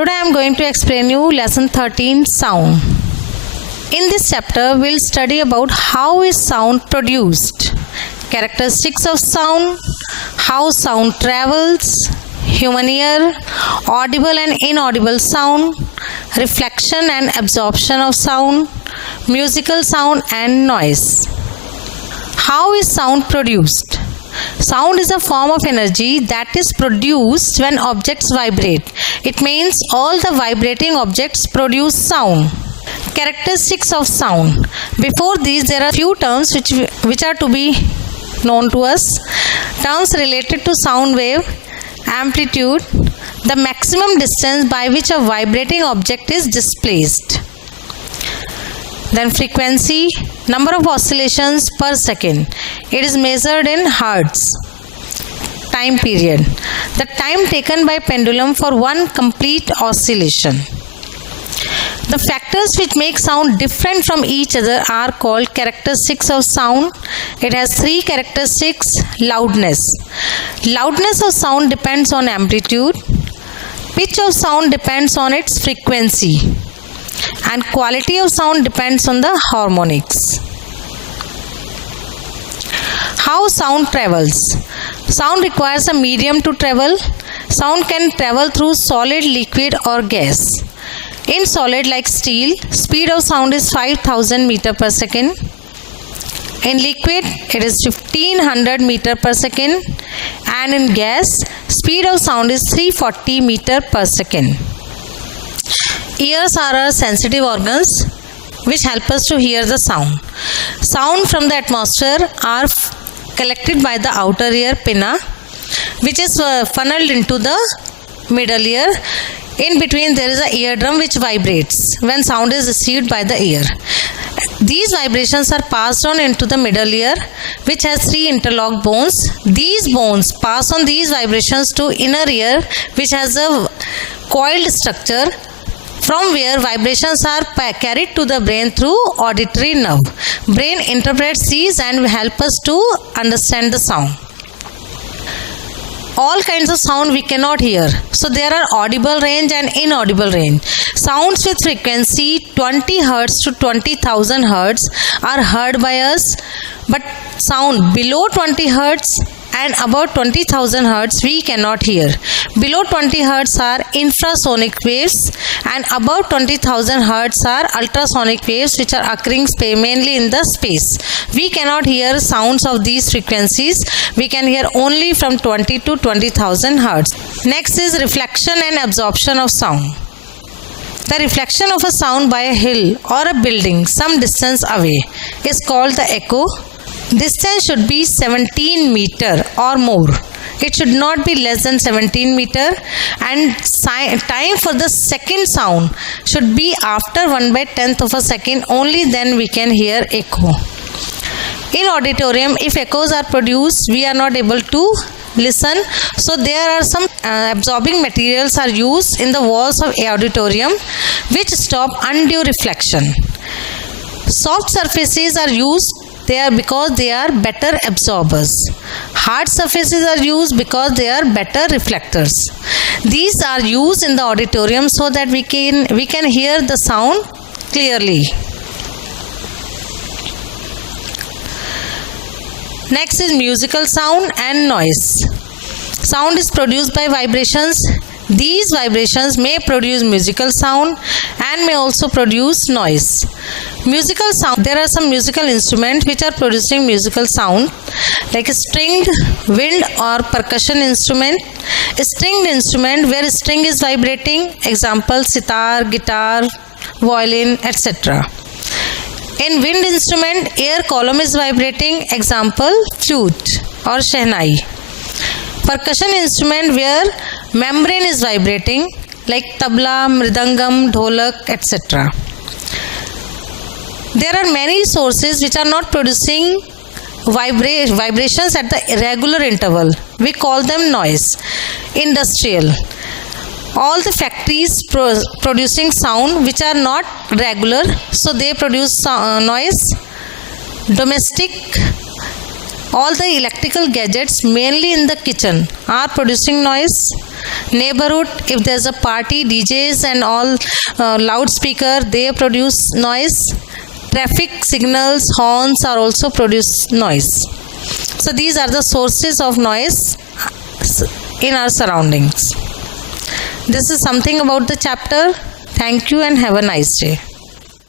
Today I am going to explain you lesson 13 sound. In this chapter we'll study about how is sound produced, characteristics of sound, how sound travels, human ear, audible and inaudible sound, reflection and absorption of sound, musical sound and noise. How is sound produced? Sound is a form of energy that is produced when objects vibrate. It means all the vibrating objects produce sound. Characteristics of sound. Before these, there are few terms which are to be known to us. Terms related to sound wave, amplitude, the maximum distance by which a vibrating object is displaced. Then frequency, number of oscillations per second. It is measured in hertz. Time period, the time taken by pendulum for one complete oscillation. The factors which make sound different from each other are called characteristics of sound. It has three characteristics. Loudness. Loudness of sound depends on amplitude. Pitch of sound depends on its frequency. And quality of sound depends on the harmonics. How sound travels. Sound requires a medium to travel. Sound can travel through solid, liquid or gas. In solid like steel, speed of sound is 5000 meter per second. In liquid, it is 1500 meter per second. And in gas, speed of sound is 340 meter per second. Ears are our sensitive organs which help us to hear the sound. Sound from the atmosphere are collected by the outer ear pinna, which is funneled into the middle ear. In between there is an eardrum which vibrates when sound is received by the ear. These vibrations are passed on into the middle ear, which has three interlocked bones. These bones pass on these vibrations to inner ear, which has a coiled structure, from where vibrations are carried to the brain through auditory nerve. Brain interprets these and help us to understand the sound. All kinds of sound we cannot hear. So there are audible range and inaudible range. Sounds with frequency 20 Hz to 20,000 Hz are heard by us, but sound below 20 Hz and above 20,000 Hz we cannot hear. Below 20 Hz are infrasonic waves and above 20,000 Hz are ultrasonic waves which are occurring mainly in the space. We cannot hear sounds of these frequencies. We can hear only from 20 to 20,000 Hz. Next is reflection and absorption of sound. The reflection of a sound by a hill or a building some distance away is called the echo. Distance should be 17 meter or more. It should not be less than 17 meter, and time for the second sound should be after 1/10th of a second. Only then we can hear echo. In auditorium, if echoes are produced, we are not able to listen. So there are some absorbing materials are used in the walls of auditorium which stop undue reflection. Soft surfaces are used because they are better absorbers. Hard surfaces are used because they are better reflectors. These are used in the auditorium so that we can hear the sound clearly. Next is musical sound and noise. Sound is produced by vibrations. These vibrations may produce musical sound and may also produce noise. Musical sound, there are some musical instruments which are producing musical sound, like a stringed, wind or percussion instrument. A stringed instrument where a string is vibrating, example sitar, guitar, violin, etc. In wind instrument, air column is vibrating, example flute or shehnai. Percussion instrument where membrane is vibrating, like tabla, mridangam, dholak, etc. There are many sources which are not producing vibrations at the irregular interval. We call them noise. Industrial. All the factories producing sound which are not regular, so they produce noise. Domestic. All the electrical gadgets mainly in the kitchen are producing noise. Neighborhood, if there's a party, DJs and all loudspeaker, they produce noise. Traffic signals, horns are also produce noise. So these are the sources of noise in our surroundings. This is something about the chapter. Thank you and have a nice day.